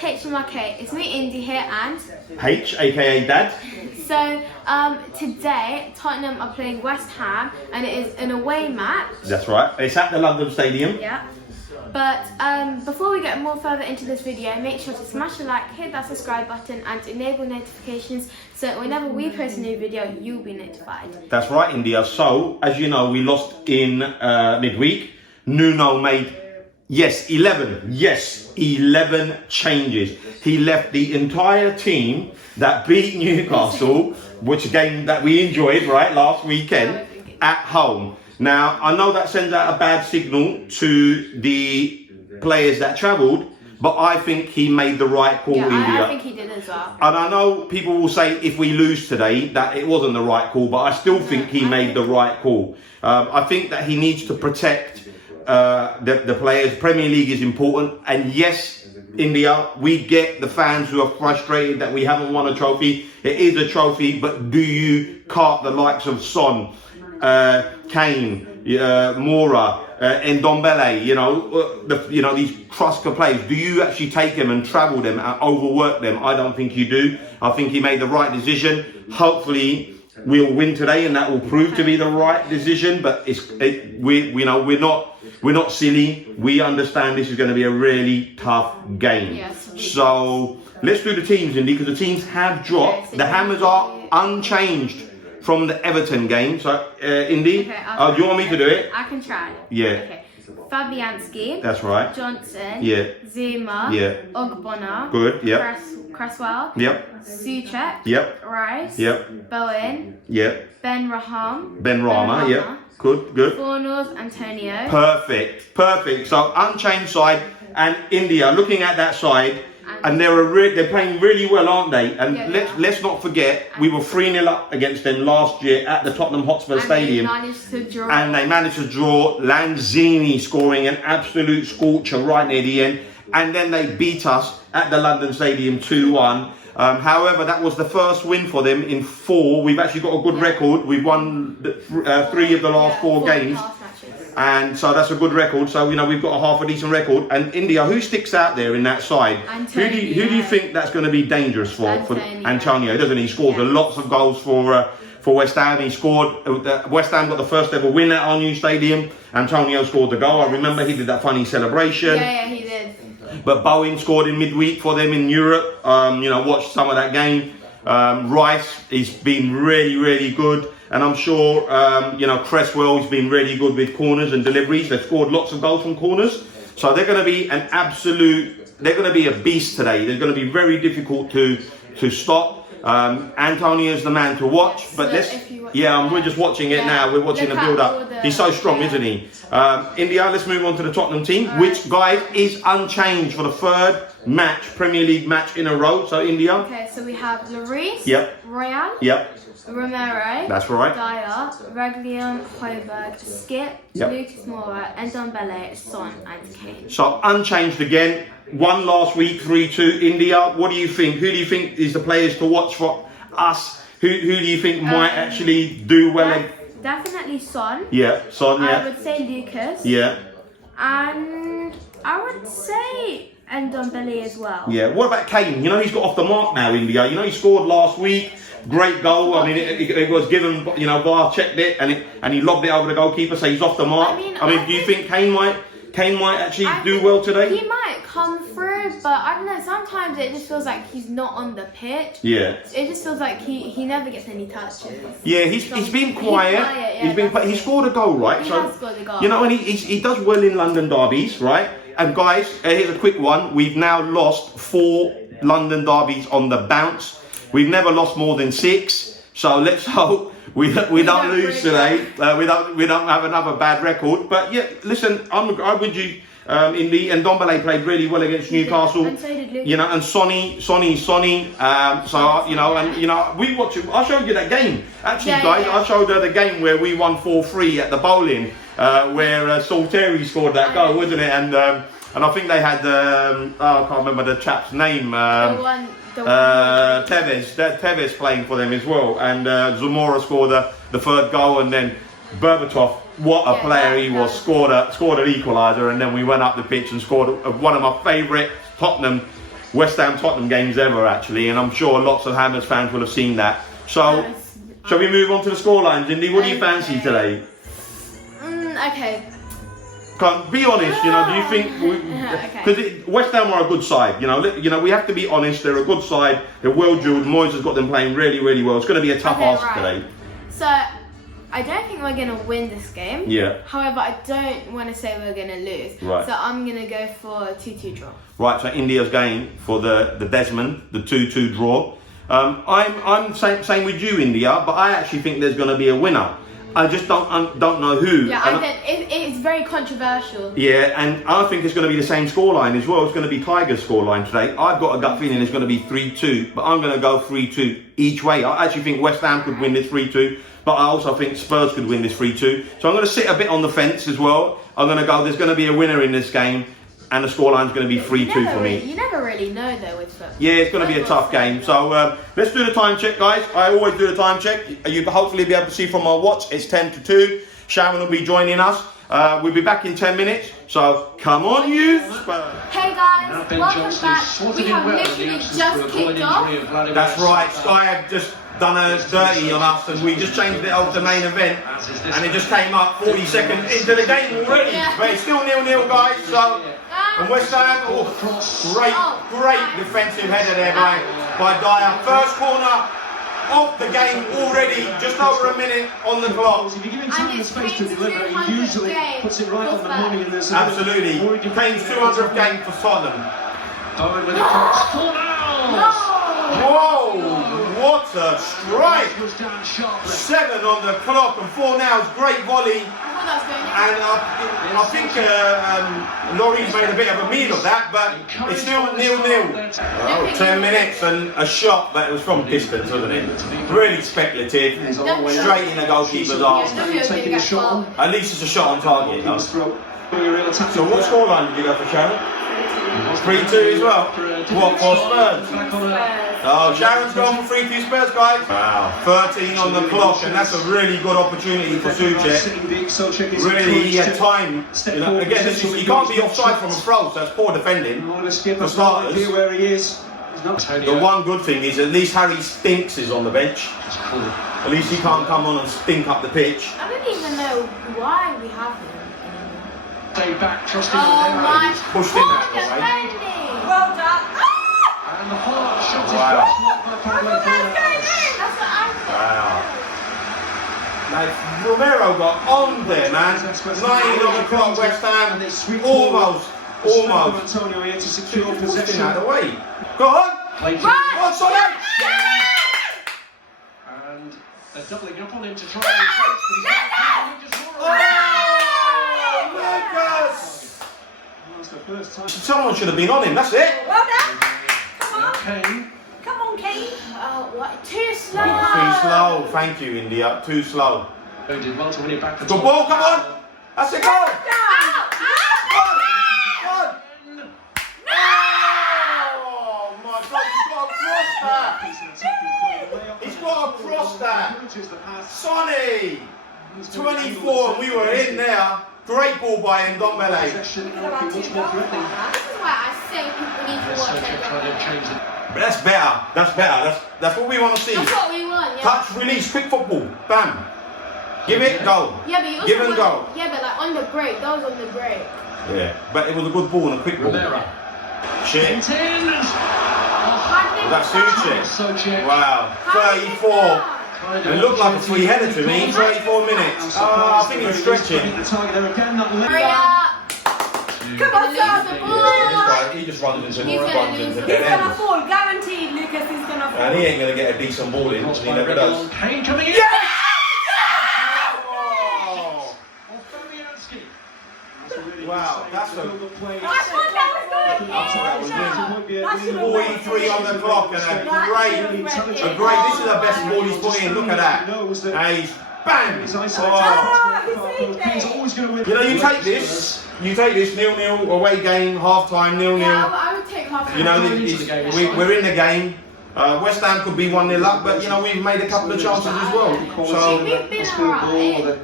HMRK. It's me, Indy here, and H, aka Dad. so today Tottenham are playing West Ham, and it is an away match. That's right. It's at the London Stadium. Yeah. But before we get more further into this video, make sure to smash a like, hit that subscribe button, and enable notifications so that whenever we post a new video, you'll be notified. That's right, India. So, as you know, we lost in midweek. Nuno made 11 changes. He left the entire team that beat Newcastle, which a game that we enjoyed, right, last weekend, at home. Now, I know that sends out a bad signal to the players that travelled, but I think he made the right call, India. I think he did as well. And I know people will say if we lose today that it wasn't the right call, but I still think he made the right call. I think that he needs to protect the players. Premier League is important, and yes, India, we get the fans who are frustrated that we haven't won a trophy. It is a trophy, but do you cart the likes of Son, KANE, Mora, ndombele, these Kruska players? Do you actually take them and travel them and overwork them? I don't think you do. I think he made the right decision. Hopefully, we'll win today, and that will prove to be the right decision. But we're not silly. We understand this is going to be a really tough game. Yes, so let's do the teams, Indy, because the teams have dropped. Okay, so the Hammers are unchanged from the Everton game. So, Indy, do you want me to do it? I can try. Yeah. Okay. Fabianski. That's right. Johnson. Yeah. Zuma. Yeah. Ogbonna. Good. Yep. Cresswell. Yep. Suchek. Yep. Rice. Yep. Bowen. Yep. Ben Raham. Yep. Good. Fornals. Antonio. Perfect. So unchanged side, and India looking at that side. And they're playing really well, aren't they? And let's not forget, we were 3-0 up against them last year at the Tottenham Hotspur Stadium. And they managed to draw. Lanzini scoring an absolute scorcher right near the end. And then they beat us at the London Stadium 2-1. However, that was the first win for them in 4. We've actually got a good record. We've won 3 of the last 4 games. And so that's a good record. So, we've got a half a decent record. And India, who sticks out there in that side? Who do you think that's going to be dangerous for Antonio, doesn't he? He scores lots of goals for West Ham. He scored, West Ham got the first ever win at our new stadium. Antonio scored the goal. I remember he did that funny celebration. Yeah, he did. But Bowen scored in midweek for them in Europe. Watched some of that game. Rice, he's been really, really good. And I'm sure, Cresswell's been really good with corners and deliveries. They've scored lots of goals from corners. So they're going to be they're going to be a beast today. They're going to be very difficult to stop. Antonio's the man to watch. But we're just watching it now. We're watching the build-up. He's so strong, isn't he? India, let's move on to the Tottenham team, which, guys, is unchanged for the 3rd Premier League match in a row. So, India. Okay, so we have Lloris. Yep. Royal. Yep. Romero. That's right. Dyer, Reguilon, Højbjerg, Skip, Lucas Moura, ndombele, Son, and KANE. So unchanged again. Won last week 3-2. India, what do you think? Who do you think is the players to watch for us? Who do you think might actually do well? Definitely Son. Yeah, Son, yeah. I would say Lucas. Yeah. And I would say ndombele as well. Yeah. What about KANE? He's got off the mark now, India. He scored last week. Great goal. I mean, it was given, VAR checked it and he lobbed it over the goalkeeper, so he's off the mark. I mean, do you think KANE might actually do well today? He might come through, but I don't know, sometimes it just feels like he's not on the pitch. Yeah. It just feels like he never gets any touches. Yeah, he's been quiet. He scored a goal, right? He has scored a goal. And he does well in London derbies, right? And guys, here's a quick one. We've now lost 4 London derbies on the bounce. We've never lost more than 6, so let's hope we don't lose today. We don't have another bad record. But yeah, listen, I'm with you. Ndombele played really well against Newcastle. And so did Lucas. And Sonny. We watch it. I showed you that game. Actually, guys, I showed her the game where we won 4-3 at the bowling, where Salteri scored that goal, wasn't it? And I think they had I can't remember the chap's name. Tevez playing for them as well, and Zamora scored the 3rd goal, and then Berbatov, what a player he was, scored an equaliser, and then we went up the pitch and scored one of my favourite Tottenham West Ham Tottenham games ever, actually, and I'm sure lots of Hammers fans will have seen that. So, shall we move on to the scorelines, Indy? What do you fancy today? Okay. Can't be honest, you know. Do you think? Because West Ham are a good side, you know. We have to be honest. They're a good side. They're well drilled. Moyes has got them playing really, really well. It's going to be a tough ask today. So, I don't think we're going to win this game. Yeah. However, I don't want to say we're going to lose. Right. So I'm going to go for a 2-2 draw. Right. So India's going for the Desmond, the 2-2 draw. I'm same with you, India, but I actually think there's going to be a winner. I just don't know who. Yeah, it's very controversial. Yeah, and I think it's going to be the same scoreline as well. It's going to be Tigers' scoreline today. I've got a gut feeling it's going to be 3-2, but I'm going to go 3-2 each way. I actually think West Ham could win this 3-2, but I also think Spurs could win this 3-2. So I'm going to sit a bit on the fence as well. I'm going to go, there's going to be a winner in this game, and the scoreline's going to be 3-2 for me. You never really know though with Spurs. Yeah, it's going to be a tough game. So let's do the time check, guys. I always do the time check. You hopefully be able to see from my watch. It's 10-2. Sharon will be joining us. We'll be back in 10 minutes. So come on, you Spurs. Hey guys, welcome back. We have literally just kicked off. That's right. Sky have just done a dirty on us, and we just changed it over to main event, and it just came up 40 seconds into the game already. Yeah. But it's still 0-0, guys. So. And West Ham, great defensive header there by Dyer. First corner of the game already, just over a minute on the clock. If you give him time and space to deliver, he usually puts it right on the money. And there's absolutely. Kane's 200th game for Tottenham. Bowen with a cross. 4-0. Whoa, what a strike! 7 on the clock and 4 now. Great volley. And I think Laurie's made a bit of a meal of that, but it's still 0-0. 10 minutes and a shot, but it was from distance, wasn't it? Really speculative, straight in the goalkeeper's arse. At least it's a shot on target. So what scoreline did you go for, Sharon? 3-2 as well. What for Spurs? Oh, Sharon's gone for 3-2 Spurs, guys. Wow. 13 on the clock, and that's a really good opportunity for Souček. Really, he had time. You know, again, he can't be offside from a throw, so that's poor defending. For starters. The one good thing is at least Harry Stinks is on the bench. At least he can't come on and stink up the pitch. I don't even know why we have him anymore. Stay back, trusting my pushed in that way. Well done. And the hard shot is wow. That's what I thought. Wow. Like, Romero got on there, man. 9 on the clock, West Ham. Almost. Antonio here to secure Pushing possession. out of the way. Go on. Run! Sonny! And they're doubling up on him to try and Lucas! That's the first time. Someone should have been on him, that's it. Well done. Come on. Kane. Come on, Kane. Oh, what? Too slow. Too slow. Thank you, India. Too slow. Did well to win it back. Good ball, come on. That's it, go. Ow! Ow! Oh my God, he's got to cross that. He's got to cross that. Sonny. 24, and we were in there. Great ball by ndombele. This is why I say people need to watch it. But that's better. That's what we want to see. That's what we want, yeah. Touch, release, quick football. Bam. Give it, go. Yeah, but you also give and go. Yeah, but like on the break, that was on the break. Yeah, but it was a good ball and a quick ball. Shit. That's Souček. Wow. 34. It looked like a free header to me. 34 minutes. I think he was stretching. Hurry up. Come on, son. He just runs into He's dead He's gonna ends. fall. Guaranteed, Lucas is gonna fall. And he ain't going to get a decent ball in. He never does. Kane coming in. Yes! Wow, that's a 43 on the clock and this is the best ball he's put in, look at that. And he's bang! Oh. You know, you take this 0-0 away game, half-time, 0-0. Yeah, I would take half time. You know, we're in the game. West Ham could be 1-0 up, but you know, we've made a couple of chances as well. So we've been alright.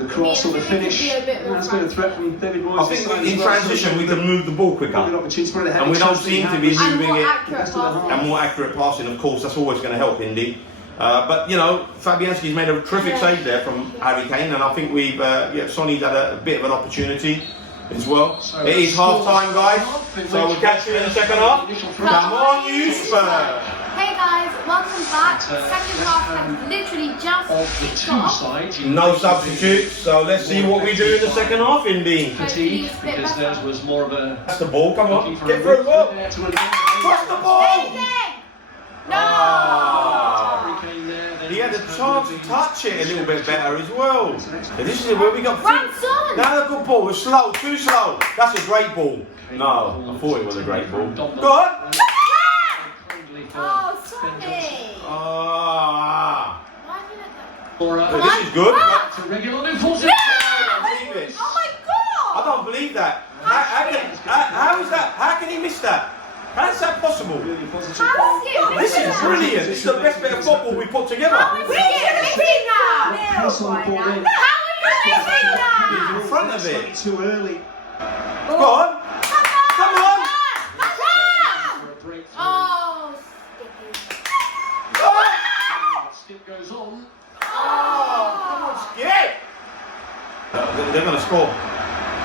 The cross or the finish. That's been a threat from David Moyes. I think in transition we can move the ball quicker, and we don't seem to be moving it. And more accurate passing, of course, that's always going to help Indy. But you know, Fabianski's made a terrific save there from Harry Kane, and I think we've Sonny's had a bit of an opportunity as well. It is half time, guys, so we'll catch you in the second half. Come on, you Spurs! Hey guys, welcome back. Second half has literally just kicked off. No substitutes, so let's see what we do in the second half, Indy. Fatigue, because theirs was more of a. That's the ball, come on, get through, look! Cross the ball! No! He had a chance to touch it a little bit better as well. And this is where we got. Ranson! Now the good ball was slow, too slow. That's a great ball. No, I thought it was a great ball. Go on! Oh, sorry. This is good. No! Oh my God! I don't believe that. How is that? How can he miss that? How is that possible? This is brilliant. This is the best bit of football we put together. How are you missing that? Pass on the ball in. How are you missing that? He's in front of it. Too early. Go on. Come on. Oh, Skip goes on. Come on, Skip. They're going to score.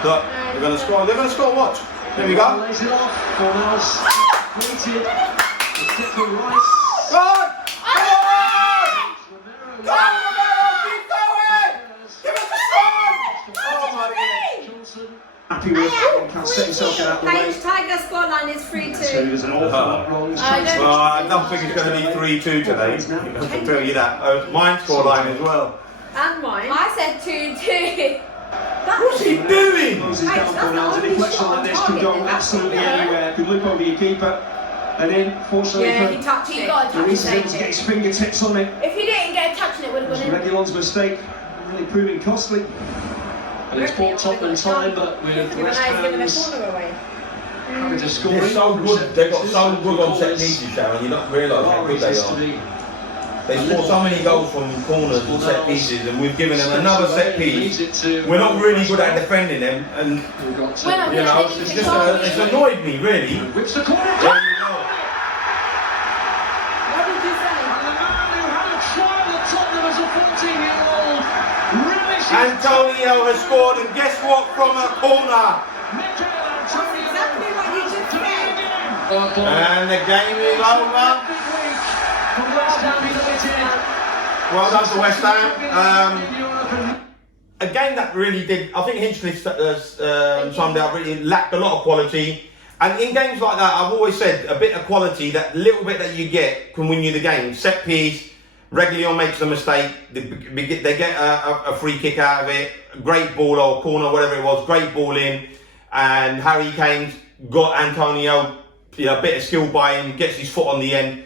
Look, they're going to score. They're going to score. Watch. There we go. Lays it off. Cornell's completed. The stick from Rice. Go on. Come on. Go on, Romero. Keep going. Give us a shot. Oh, my God. Happy with it. Can't set himself out the way. Tiger scoreline is 3-2. So there's an awful lot wrong. I don't think it's going to be 3-2 today. I can tell you that. Mine scoreline as well. And mine. I said 2-2. What's he doing? Closes down Cornell's. A deflection like this can go absolutely anywhere. Could look over your keeper. And then, fortunately, he touched it. Reece is able to get his fingertips on it. if he didn't get a touch on it, would have gone in. Reguilon's mistake really proving costly. And it's bought Tottenham time, but with West Ham's having to score. They're so good. They've got so good on set pieces, Sharon. You don't realise how good they are. They score so many goals from corners and set pieces, and we've given them another set piece. We're not really good at defending them, and you know, it's just it's annoyed me really. Whips the corner. There you go. What did you say? And the man who had a trial at Tottenham as a 14-year-old relishes. Antonio has scored, and guess what? From a corner. Exactly what you just said. And the game is over. Well done to West Ham. A game that really did, I think Hinchley summed up, really lacked a lot of quality. And in games like that, I've always said a bit of quality, that little bit that you get can win you the game. Set piece, Reguilon makes a mistake, they get a free kick out of it, great ball or corner, whatever it was, great ball in. And Harry Kane's got Antonio, you know, a bit of skill by him, gets his foot on the end.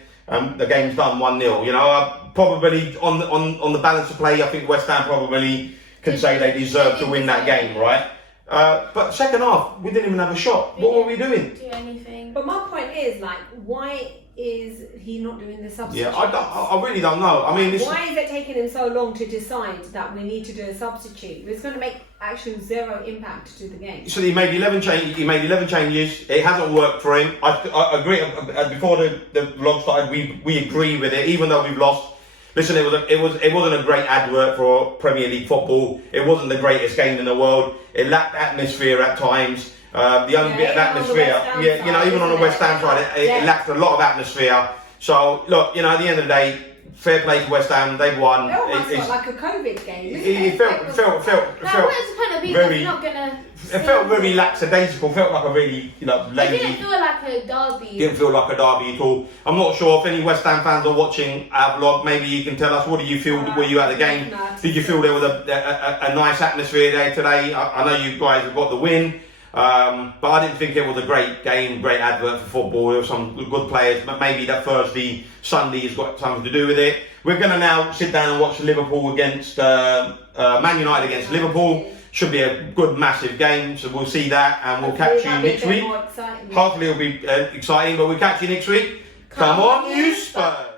The game's done 1-0. You know, probably on the balance of play, I think West Ham probably can say they deserve to win that game, right? But second half, we didn't even have a shot. What were we doing? Do anything. But my point is, like, why is he not doing the substitute? Yeah, I really don't know. I mean, why is it taking him so long to decide that we need to do a substitute? It's going to make actually zero impact to the game. So he made 11 changes. It hasn't worked for him. I agree. Before the vlog started, we agree with it, even though we've lost. Listen, it wasn't a great advert for Premier League football. It wasn't the greatest game in the world. It lacked atmosphere at times. The only bit of atmosphere, you know, even on the West Ham side, it lacked a lot of atmosphere. So look, you know, at the end of the day, fair play to West Ham. They've won. It almost felt like a COVID game. It felt very. It felt very lackadaisical. Felt like a really, you know, lazy. It didn't feel like a derby. Didn't feel like a derby at all. I'm not sure if any West Ham fans are watching our vlog. Maybe you can tell us, what do you feel? Were you at the game? Did you feel there was a nice atmosphere there today? I know you guys have got the win. But I didn't think it was a great game, great advert for football. There were some good players, but maybe that Thursday, Sunday has got something to do with it. We're going to now sit down and watch Liverpool against Man United against Liverpool. Should be a good, massive game, so we'll see that, and we'll catch you next week. Hopefully it'll be exciting, but we'll catch you next week. Come on, you Spurs!